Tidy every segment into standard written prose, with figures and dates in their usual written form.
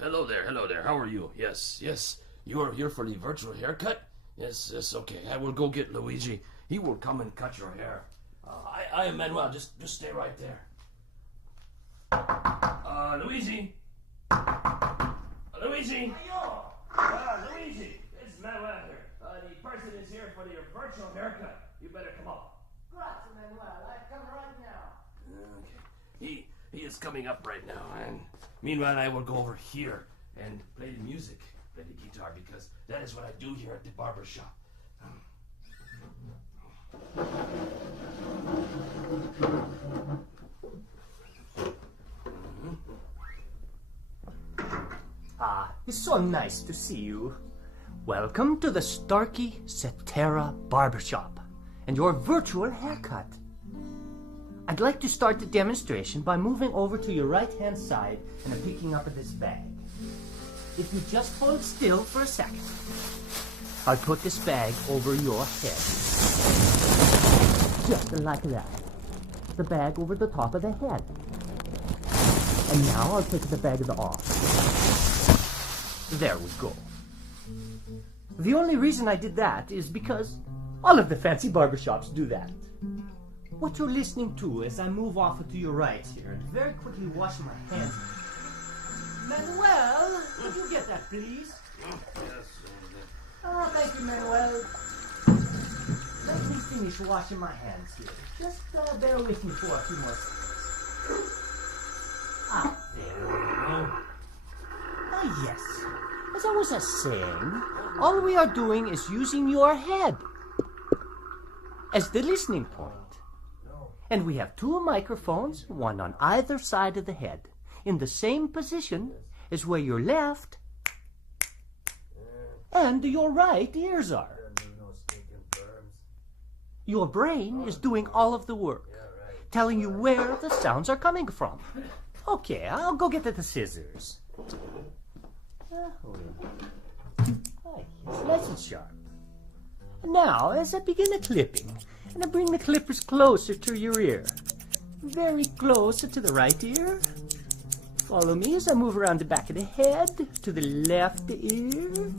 Hello there, hello there. How are you? Yes. You're here for the virtual haircut? Yes, okay. I will go get Luigi. He will come and cut your hair. I am Manuel. Just stay right there. Luigi. Luigi. Luigi. It's Manuel here. The person is here for your virtual haircut. You better come up. Grazie, Manuel. I come right now. Okay. He is coming up right now, and meanwhile I will go over here and play the music, play the guitar, because that is what I do here at the barber shop. It's so nice to see you. Welcome to the Starkey Cetera Barbershop and your virtual haircut. I'd like to start the demonstration by moving over to your right-hand side and picking up this bag. If you just hold still for a second, I'll put this bag over your head. Just like that. The bag over the top of the head. And now I'll take the bag off. There we go. The only reason I did that is because all of the fancy barbershops do that. What you're listening to as I move off to your right here and very quickly wash my hands. Manuel, could you get that, please? Yes. Oh, thank you, Manuel. Let me finish washing my hands here. Just bear with me for a few more seconds. There we go. Yes. As I was saying, all we are doing is using your head as the listening point. And we have two microphones, one on either side of the head, in the same position as where your left and your right ears are. Your brain is doing all of the work, telling you where the sounds are coming from. Okay, I'll go get the scissors. It's nice and sharp. Now, as I begin the clipping, and I bring the clippers closer to your ear, very close to the right ear. Follow me as I move around the back of the head to the left ear,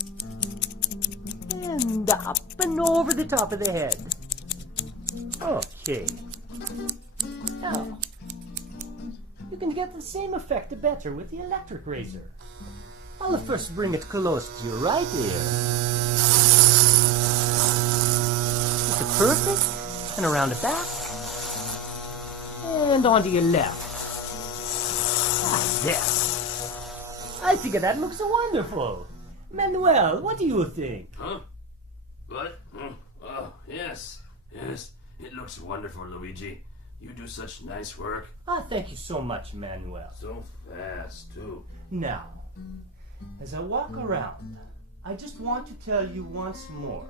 and up and over the top of the head. Okay. Now, you can get the same effect better with the electric razor. I'll first bring it close to your right ear. Is it perfect? And around the back. And onto your left. Yes. I think that looks wonderful. Manuel, what do you think? Huh? What? Oh, yes. It looks wonderful, Luigi. You do such nice work. Thank you so much, Manuel. So fast, too. Now, as I walk around, I just want to tell you once more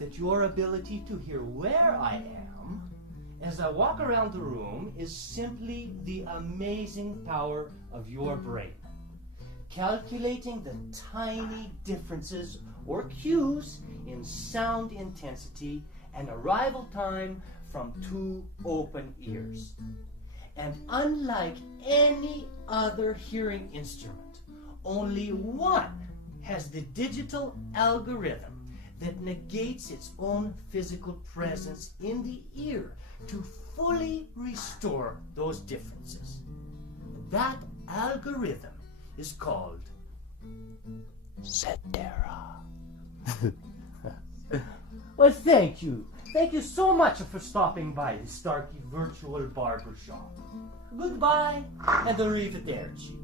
that your ability to hear where I am as I walk around the room is simply the amazing power of your brain. Calculating the tiny differences or cues in sound intensity and arrival time from two open ears. And unlike any other hearing instrument, only one has the digital algorithm that negates its own physical presence in the ear to fully restore those differences. That algorithm is called Cetera. Well, thank you. Thank you so much for stopping by the Starkey Virtual Barbershop. Goodbye and arrivederci.